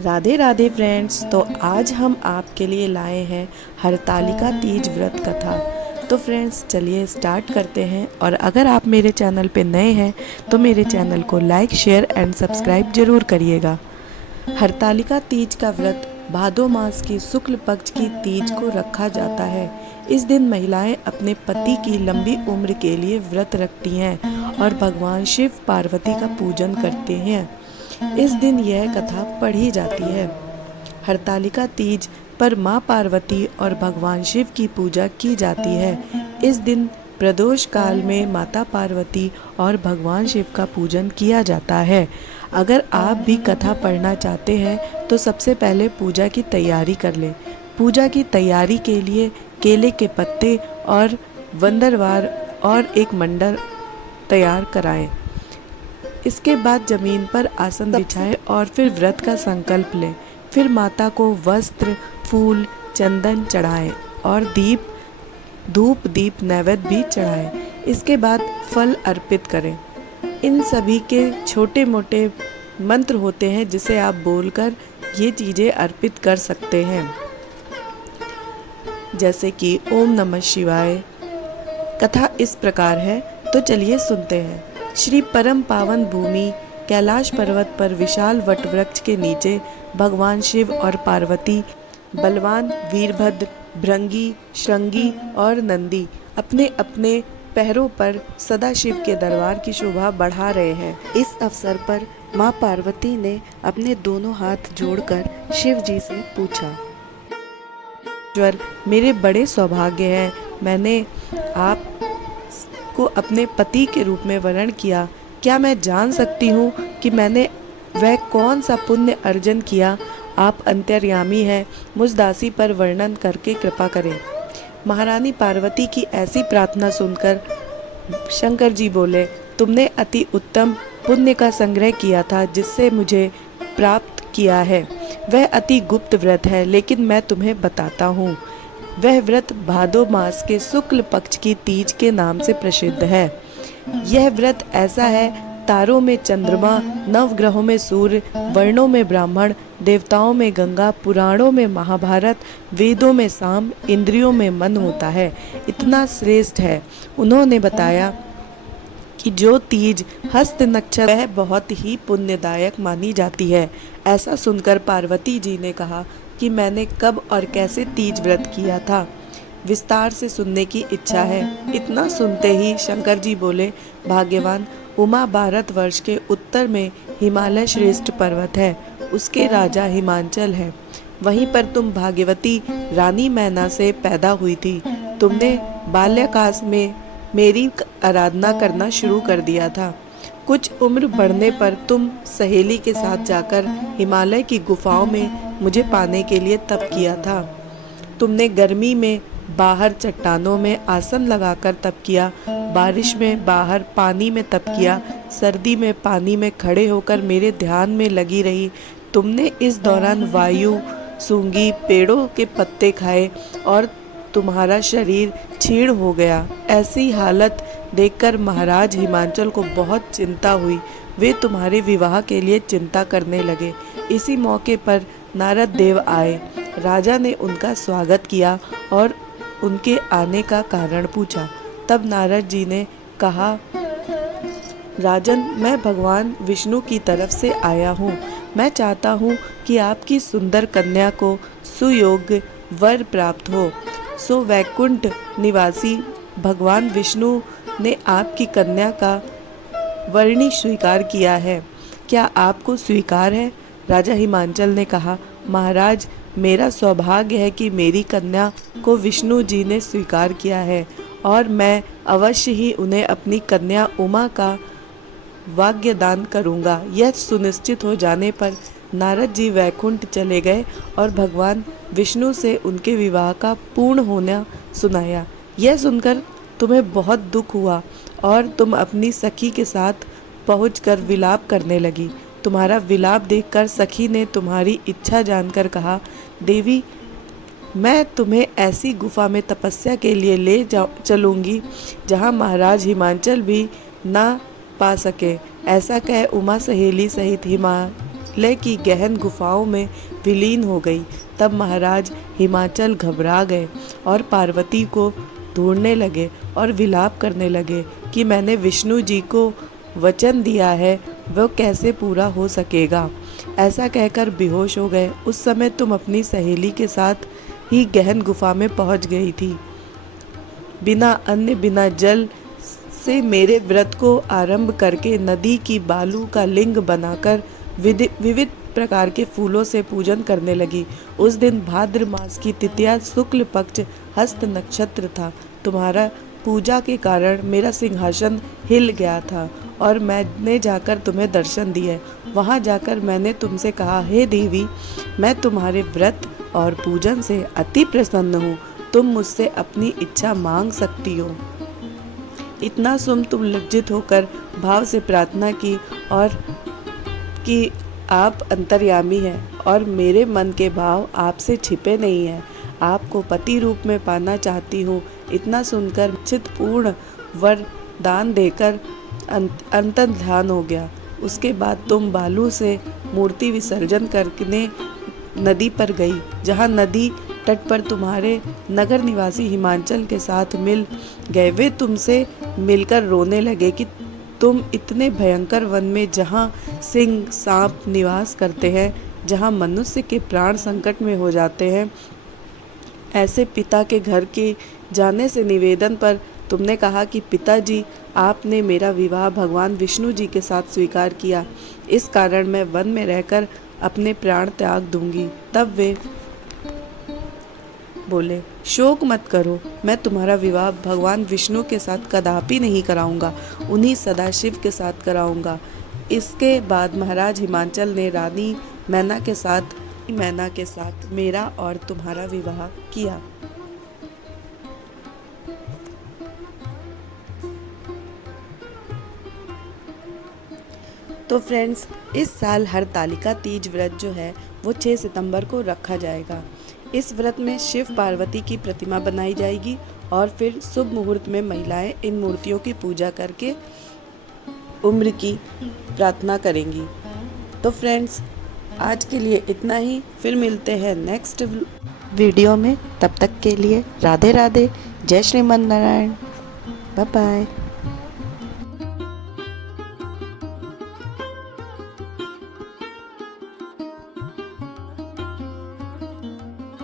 Radhe Radhe friends. तो आज हम आपके लिए लाए हैं हरतालिका तीज व्रत कथा। तो फ्रेंड्स चलिए स्टार्ट करते हैं। और अगर आप मेरे चैनल पे नए हैं तो मेरे चैनल को लाइक शेयर एंड सब्सक्राइब जरूर करिएगा। हरतालिका तीज का व्रत भादो मास की शुक्ल पक्ष की तीज को रखा जाता है। इस दिन महिलाएं अपने पति की लंबी उम्र के लिए व्रत रखती हैं और भगवान शिव पार्वती का पूजन करते हैं। इस दिन यह कथा पढ़ी जाती है। हरतालिका तीज पर माँ पार्वती और भगवान शिव की पूजा की जाती है। इस दिन प्रदोष काल में माता पार्वती और भगवान शिव का पूजन किया जाता है। अगर आप भी कथा पढ़ना चाहते हैं तो सबसे पहले पूजा की तैयारी कर लें। पूजा की तैयारी के लिए केले के पत्ते और वंदरवार और एक मंडल तैयार कराएं। इसके बाद जमीन पर आसन बिछाएं और फिर व्रत का संकल्प लें। फिर माता को वस्त्र, फूल, चंदन चढ़ाएं और धूप दीप नैवेद्य भी चढ़ाएं। इसके बाद फल अर्पित करें। इन सभी के छोटे मोटे मंत्र होते हैं जिसे आप बोलकर ये चीज़ें अर्पित कर सकते हैं, जैसे कि ओम नमः शिवाय। कथा इस प्रकार है, तो चलिए सुनते हैं। श्री परम पावन भूमि कैलाश पर्वत पर विशाल वट वृक्ष के नीचे भगवान शिव और पार्वती, बलवान वीरभद्र, भृंगी, श्रृंगी और नंदी अपने अपने पैरों पर सदाशिव के दरबार की शोभा बढ़ा रहे हैं। इस अवसर पर माँ पार्वती ने अपने दोनों हाथ जोड़कर शिव जी से पूछा, ईश्वर, मेरे बड़े सौभाग्य हैं। मैंने आप को अपने पति के रूप में वर्ण किया। क्या मैं जान सकती हूँ कि मैंने वह कौन सा पुण्य अर्जन किया? आप अंतर्यामी हैं, मुझ दासी पर वर्णन करके कृपा करें। महारानी पार्वती की ऐसी प्रार्थना सुनकर शंकर जी बोले, तुमने अति उत्तम पुण्य का संग्रह किया था जिससे मुझे प्राप्त किया है। वह अति गुप्त व्रत है, लेकिन मैं तुम्हें बताता हूँ। वह व्रत भादो मास के शुक्ल पक्ष की तीज के नाम से प्रसिद्ध है। यह व्रत ऐसा है, तारों में चंद्रमा, नवग्रहों में सूर्य, वर्णों में ब्राह्मण, देवताओं में गंगा, पुराणों में महाभारत, वेदों में साम, इंद्रियों में मन होता है। इतना श्रेष्ठ है। उन्होंने बताया कि जो तीज हस्त नक्षत्र वह बहुत ही पुण्यदायक मानी जाती है। ऐसा सुनकर पार्वती जी ने कहा कि मैंने कब और कैसे तीज व्रत किया था, विस्तार से सुनने की इच्छा है। इतना सुनते ही शंकर जी बोले, भाग्यवान, उमा भारतवर्ष के उत्तर में हिमालय श्रेष्ठ पर्वत है, उसके राजा हिमांचल है। वहीं पर तुम भाग्यवती रानी मैना से पैदा हुई थी। तुमने बाल्यकाल में मेरी आराधना करना शुरू कर दिया था। कुछ उम्र बढ़ने पर तुम सहेली के साथ जाकर हिमालय की गुफाओं में मुझे पाने के लिए तप किया था। तुमने गर्मी में बाहर चट्टानों में आसन लगाकर तप किया, बारिश में बाहर पानी में तप किया, सर्दी में पानी में खड़े होकर मेरे ध्यान में लगी रही। तुमने इस दौरान वायु, सूंगी, पेड़ों के पत्ते खाए और तुम्हारा शरीर क्षीण हो गया। ऐसी हालत देखकर महाराज हिमांचल को बहुत चिंता हुई। वे तुम्हारे विवाह के लिए चिंता करने लगे। इसी मौके पर नारद देव आए। राजा ने उनका स्वागत किया और उनके आने का कारण पूछा। तब नारद जी ने कहा, राजन, मैं भगवान विष्णु की तरफ से आया हूँ। मैं चाहता हूँ कि आपकी सुंदर कन्या को सुयोग्य वर प्राप्त हो। सो वैकुंठ निवासी भगवान विष्णु ने आपकी कन्या का वरणी स्वीकार किया है। क्या आपको स्वीकार है? राजा हिमांचल ने कहा, महाराज, मेरा सौभाग्य है कि मेरी कन्या को विष्णु जी ने स्वीकार किया है और मैं अवश्य ही उन्हें अपनी कन्या उमा का वाग्यदान करूंगा। यह सुनिश्चित हो जाने पर नारद जी वैकुंठ चले गए और भगवान विष्णु से उनके विवाह का पूर्ण होना सुनाया। यह सुनकर तुम्हें बहुत दुख हुआ और तुम अपनी सखी के साथ पहुंचकर विलाप करने लगी। तुम्हारा विलाप देखकर सखी ने तुम्हारी इच्छा जानकर कहा, देवी, मैं तुम्हें ऐसी गुफा में तपस्या के लिए ले चलूंगी जहां महाराज हिमांचल भी ना पा सके। ऐसा कह उमा सहेली सहित हिमालय की गहन गुफाओं में विलीन हो गई। तब महाराज हिमाचल घबरा गए और पार्वती को ढूंढने लगे और विलाप करने लगे कि मैंने विष्णु जी को वचन दिया है, वो कैसे पूरा हो सकेगा। ऐसा कहकर बेहोश हो गए। उस समय तुम अपनी सहेली के साथ ही गहन गुफा में पहुंच गई थी। बिना अन्न बिना जल से मेरे व्रत को आरंभ करके नदी की बालू का लिंग बनाकर विविध प्रकार के फूलों से पूजन करने लगी। उस दिन भाद्र मास की तृतीया शुक्ल पक्ष हस्त नक्षत्र था। तुम्हारा पूजा के कारण मेरा सिंहासन हिल गया था और मैंने जाकर तुम्हें दर्शन दिए। वहाँ जाकर मैंने तुमसे कहा, हे देवी, मैं तुम्हारे व्रत और पूजन से अति प्रसन्न हूँ। तुम मुझसे अपनी इच्छा मांग सकती हो। इतना सुन तुम लज्जित होकर भाव से प्रार्थना की और कि आप अंतर्यामी हैं और मेरे मन के भाव आपसे छिपे नहीं हैं। आपको पति रूप में पाना चाहती हूँ। इतना सुनकर चित्तपूर्ण वरदान देकर अंतर्ध्यान हो गया। उसके बाद तुम बालू से मूर्ति विसर्जन करने नदी पर गई, जहाँ नदी तट पर तुम्हारे नगर निवासी हिमाचल के साथ मिल गए। वे तुमसे मिलकर रोने लगे कि तुम इतने भयंकर वन में, जहाँ सिंह सांप निवास करते हैं, जहाँ मनुष्य के प्राण संकट में हो जाते हैं, ऐसे पिता के घर के जाने से निवेदन पर तुमने कहा कि पिताजी, आपने मेरा विवाह भगवान विष्णु जी के साथ स्वीकार किया, इस कारण मैं वन में रहकर अपने प्राण त्याग दूंगी। तब वे बोले, शोक मत करो, मैं तुम्हारा विवाह भगवान विष्णु के साथ कदापि नहीं कराऊंगा, उन्हीं सदाशिव के साथ कराऊंगा। इसके बाद महाराज हिमाचल ने रानी मैना के साथ मेरा और तुम्हारा विवाह किया। तो फ्रेंड्स, इस साल हरतालिका तीज व्रत जो है वो 6 सितंबर को रखा जाएगा। इस व्रत में शिव पार्वती की प्रतिमा बनाई जाएगी और फिर शुभ मुहूर्त में महिलाएं इन मूर्तियों की पूजा करके उम्र की प्रार्थना करेंगी। तो फ्रेंड्स, आज के लिए इतना ही। फिर मिलते हैं नेक्स्ट वीडियो में। तब तक के लिए राधे राधे, जय श्रीमन नारायण, बाय बाय।